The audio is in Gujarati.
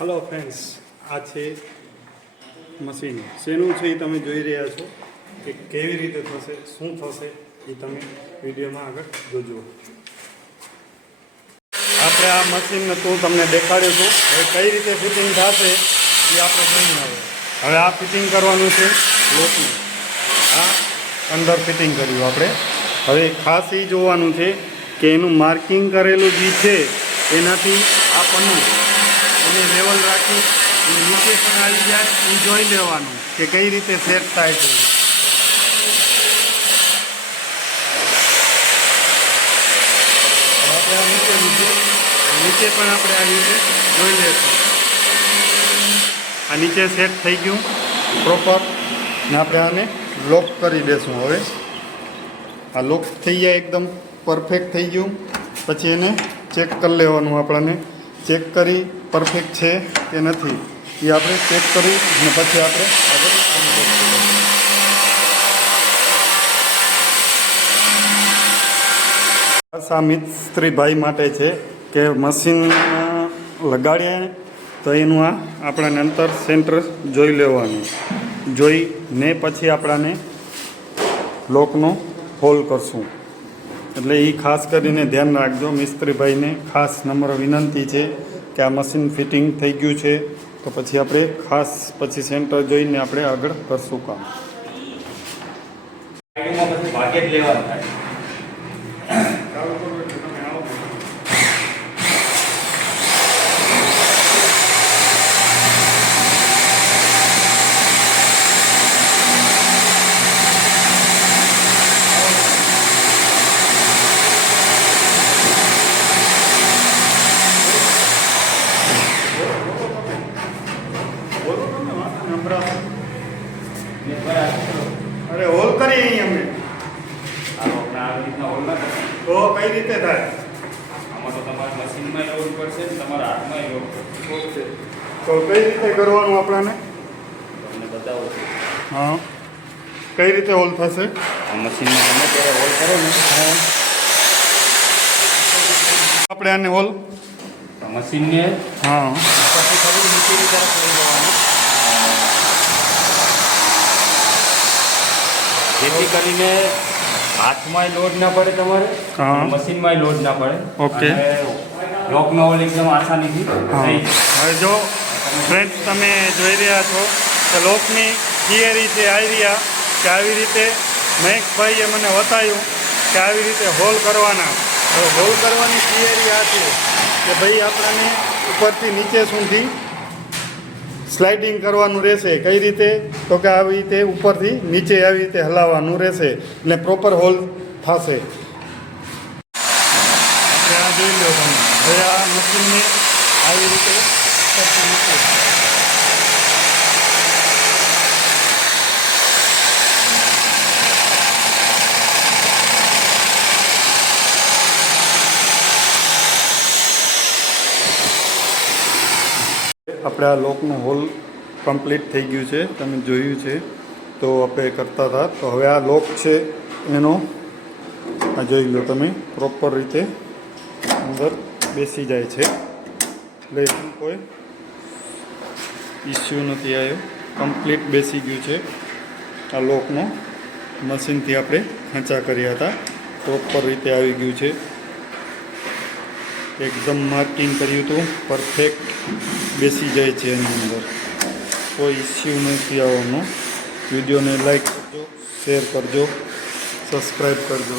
હલો ફ્રેન્ડ્સ, આ છે મશીન. શેનું છે એ તમે જોઈ રહ્યા છો કે કેવી રીતે થશે, શું થશે એ તમે વિડીયોમાં આગળ જોજો. આપણે આ મશીનને હું તમને દેખાડ્યું છું. હવે કઈ રીતે ફિટિંગ થશે એ આપણે જોઈને હવે આ ફિટિંગ કરવાનું છે લોકનું. આ અંદર ફિટિંગ કર્યું આપણે. હવે ખાસ એ જોવાનું છે કે એનું માર્કિંગ કરેલું જે છે એનાથી આ પન્નું એને લેવલ રાખી નીચે પણ આવી જાય એ જોઈ લેવાનું કે કઈ રીતે સેટ થાય છે. આપણે આ નીચે પણ આપણે આ રીતે જોઈ લઈશું. આ નીચે સેટ થઈ ગયું પ્રોપર ને આપણે આને લોક કરી દઈશું. હવે આ લોક થઈ જાય એકદમ પરફેક્ટ થઈ ગયું. પછી એને ચેક કરી લેવાનું. આપણને ચેક કરી પરફેક્ટ છે કે નથી એ આપણે ચેક કરી અને પછી આપણે આગળ આ મિસ્ત્રી ભાઈ માટે છે કે મશીન લગાડીએ તો એનું આ આપણાને અંતર સેન્ટર જોઈ લેવાનું. જોઈને પછી આપણાને લોકનો હોલ કરશું. એટલે એ ખાસ કરીને ધ્યાન રાખજો. મિસ્ત્રીભાઈને ખાસ નમ્ર વિનંતી છે કે આ મશીન ફિટિંગ થઈ ગયું છે તો પછી આપણે ખાસ પછી સેન્ટર જોઈને આપણે આગળ કરશું કામ. અરે હોલ કરી અહીં અમે તો કઈ રીતે થાય? આમાં તો તમારા મશીનમાં લોડ પડશે ને તમારા હાથમાં લોડ પડશે. તો કઈ રીતે કરવાનું આપણને તમને બતાવો છું. હા, કઈ રીતે હોલ થશે? આ મશીનમાં તમે ત્યારે હોલ કરો ને આપણે આને હોલ મશીનને હા પછી થોડું નીચેની તરફ લઈ જવાનું જેથી કરીને હાથમાં લોડ ના પડે તમારે, મશીનમાં લોડ ના પડે. ઓકે, લોકનો હોલ એકદમ આસાનીથી થઈ જાય. હવે જો ફ્રેન્ડ તમે જોઈ રહ્યા છો કે લોકની થિયરી છે આઈડિયા કે આવી રીતે મહેકભાઈએ મને બતાવ્યું કે આવી રીતે હોલ કરવાના. હવે હોલ કરવાની થિયરી આ છે કે ભાઈ આપણને ઉપરથી નીચે સુધી સ્લાઇડિંગ કરવાનું રહેશે. કઈ રીતે? તો કે આવી રીતે ઉપરથી નીચે આવી રીતે હલાવવાનું રહેશે એટલે પ્રોપર હોલ થશે. આ જોઈ લો તમે. હવે આ મશીનને આવી રીતે કરતી મૂકો. આપણે આ લોકનું હોલ કમ્પ્લીટ થઈ ગયું છે, તમે જોયું છે. તો આપણે કરતા હતા તો હવે આ લોક છે એનો આ જોઈ લો તમે પ્રોપર રીતે અંદર બેસી જાય છે. એટલે એનું કોઈ ઇસ્યુ નથી આવ્યો. કમ્પ્લીટ બેસી ગયું છે. આ લોકનો મશીનથી આપણે ખેંચા કર્યા હતા, પ્રોપર રીતે આવી ગયું છે. એકદમ માર્કિંગ કર્યું હતું, પરફેક્ટ બેસી જાય છે એની અંદર. કોઈ ઇસ્યુ નથી આવવાનો. વિડીયોને લાઈક કરજો, શેર કરજો, સબસ્ક્રાઈબ કરજો.